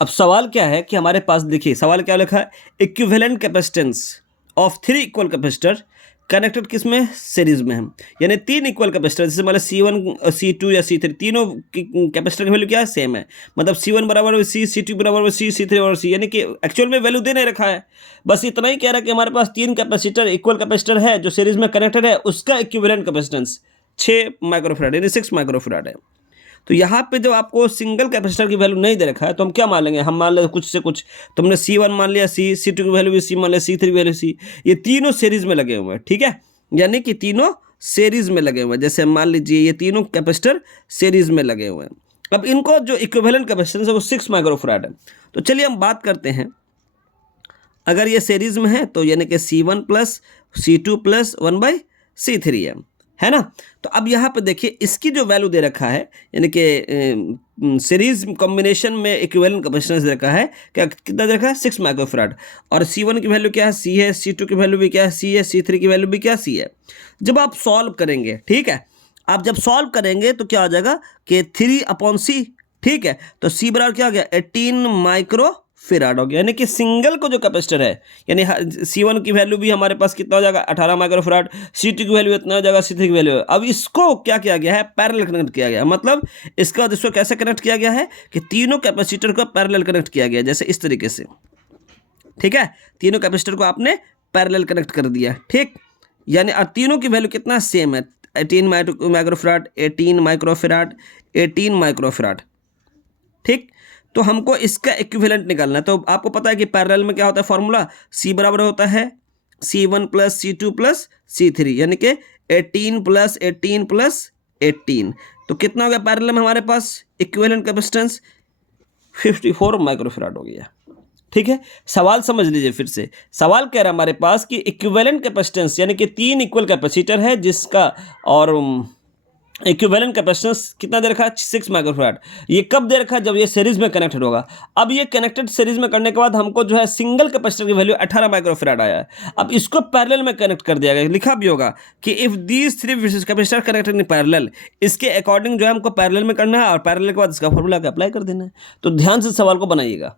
अब सवाल क्या है कि हमारे पास देखिए सवाल क्या लिखा है, equivalent capacitance of 3 equal capacitor connected किस में, सीरीज में है। यानी 3 इक्वल कैपेसिटर, जैसे मतलब C1 C2 या C3 तीनों कैपेसिटर की वैल्यू क्या है, सेम है। मतलब C1 बराबर C, C2 बराबर C, C3 बराबर C, यानी कि एक्चुअल में वैल्यू दे नहीं रखा है, बस इतना ही कह रहा है कि हमारे पास 3 कैपेसिटर इक्वल कैपेसिटर है जो सीरीज में कनेक्टेड है, उसका इक्विवेलेंट कैपेसिटेंस 6 माइक्रोफैराड यानी 6 माइक्रोफैराड है। तो यहाँ पे जब आपको सिंगल कैपेसिटर की वैल्यू नहीं दे रखा है तो हम क्या मान लेंगे, हम मान लेंगे कुछ से कुछ, तुमने C1 मान लिया C, C2 की वैल्यू भी C मान लिया, C3 की वैल्यू C, ये तीनों सीरीज में लगे हुए हैं, ठीक है, यानी कि तीनों सीरीज में लगे हुए हैं। जैसे मान लीजिए ये तीनों कैपेसिटर सीरीज में लगे हुए हैं। अब इनको जो इक्विवेलेंट कैपेसिटेंस है वो 6 माइक्रोफैराड है। तो चलिए हम बात करते हैं, अगर ये सीरीज में है तो यानी कि C1 plus C2 plus 1/C3 है ना। तो अब यहाँ पे देखिए इसकी जो वैल्यू दे रखा है, यानी कि सीरीज कॉम्बिनेशन में इक्विवेलेंट कैपेसिटेंस दे रखा है, क्या कितना दे रखा है, 6 माइक्रोफैराड। और C1 की वैल्यू क्या है, C है, C2 की वैल्यू भी क्या है, C है, C3 की वैल्यू भी क्या, C है। जब आप सॉल्व करेंगे, ठीक है, आप जब सॉल्व करेंगे तो क्या हो जाएगा कि 3/C, ठीक है, तो C बराबर क्या हो गया, 18 माइक्रोफैराड हो गया। यानी कि सिंगल को जो कैपेसिटर है, यानी C1 की वैल्यू भी हमारे पास कितना हो जाएगा, 18 माइक्रोफैराड, C2 की वैल्यू इतना हो जाएगा, C3 की वैल्यू। अब इसको क्या किया गया है, पैरेलल कनेक्ट किया गया। मतलब इसका इसको कैसे कनेक्ट किया गया है कि तीनों कैपेसिटर को पैरेलल कनेक्ट किया गया, जैसे इस तरीके से, ठीक है, तीनों कैपेसिटर को आपने पैरेलल कनेक्ट कर दिया, ठीक, यानी और तीनों की वैल्यू कितना सेम है, 18 माइक्रोफैराड, 18 माइक्रोफैराड, 18 माइक्रोफैराड, ठीक। तो हमको इसका इक्विवेलेंट निकालना है। तो आपको पता है कि पैरेलल में क्या होता है फॉर्मूला, C बराबर होता है C1 plus C2 plus C3, यानी कि 18 प्लस 18 प्लस 18। तो कितना हो गया पैरेलल में हमारे पास इक्विवेलेंट कैपेसिटेंस, 54 माइक्रोफैराड हो गया, ठीक है। सवाल समझ लीजिए फिर से, सवाल कह रहा है हमारे पास कि इक्विवेलेंट कैपेसिटेंस यानी कि 3 इक्वल कैपेसिटर है जिसका और इक्विवेलेंट कैपेसिटेंस कितना दे रखा है, 6 माइक्रोफैराड। ये कब दे रखा है, जब ये सीरीज में कनेक्टेड होगा। अब ये कनेक्टेड सीरीज में करने के बाद हमको जो है सिंगल कैपेसिटर की वैल्यू 18 माइक्रोफैराड आया है। अब इसको पैरेलल में कनेक्ट कर दिया गया, लिखा भी होगा कि if these 3 capacitor connected in parallel, इसके अकॉर्डिंग जो है हमको पैरेलल में करना है और पैरेलल के बाद इसका फॉर्मूला अप्लाई कर देना है। तो ध्यान से सवाल को बनाइएगा।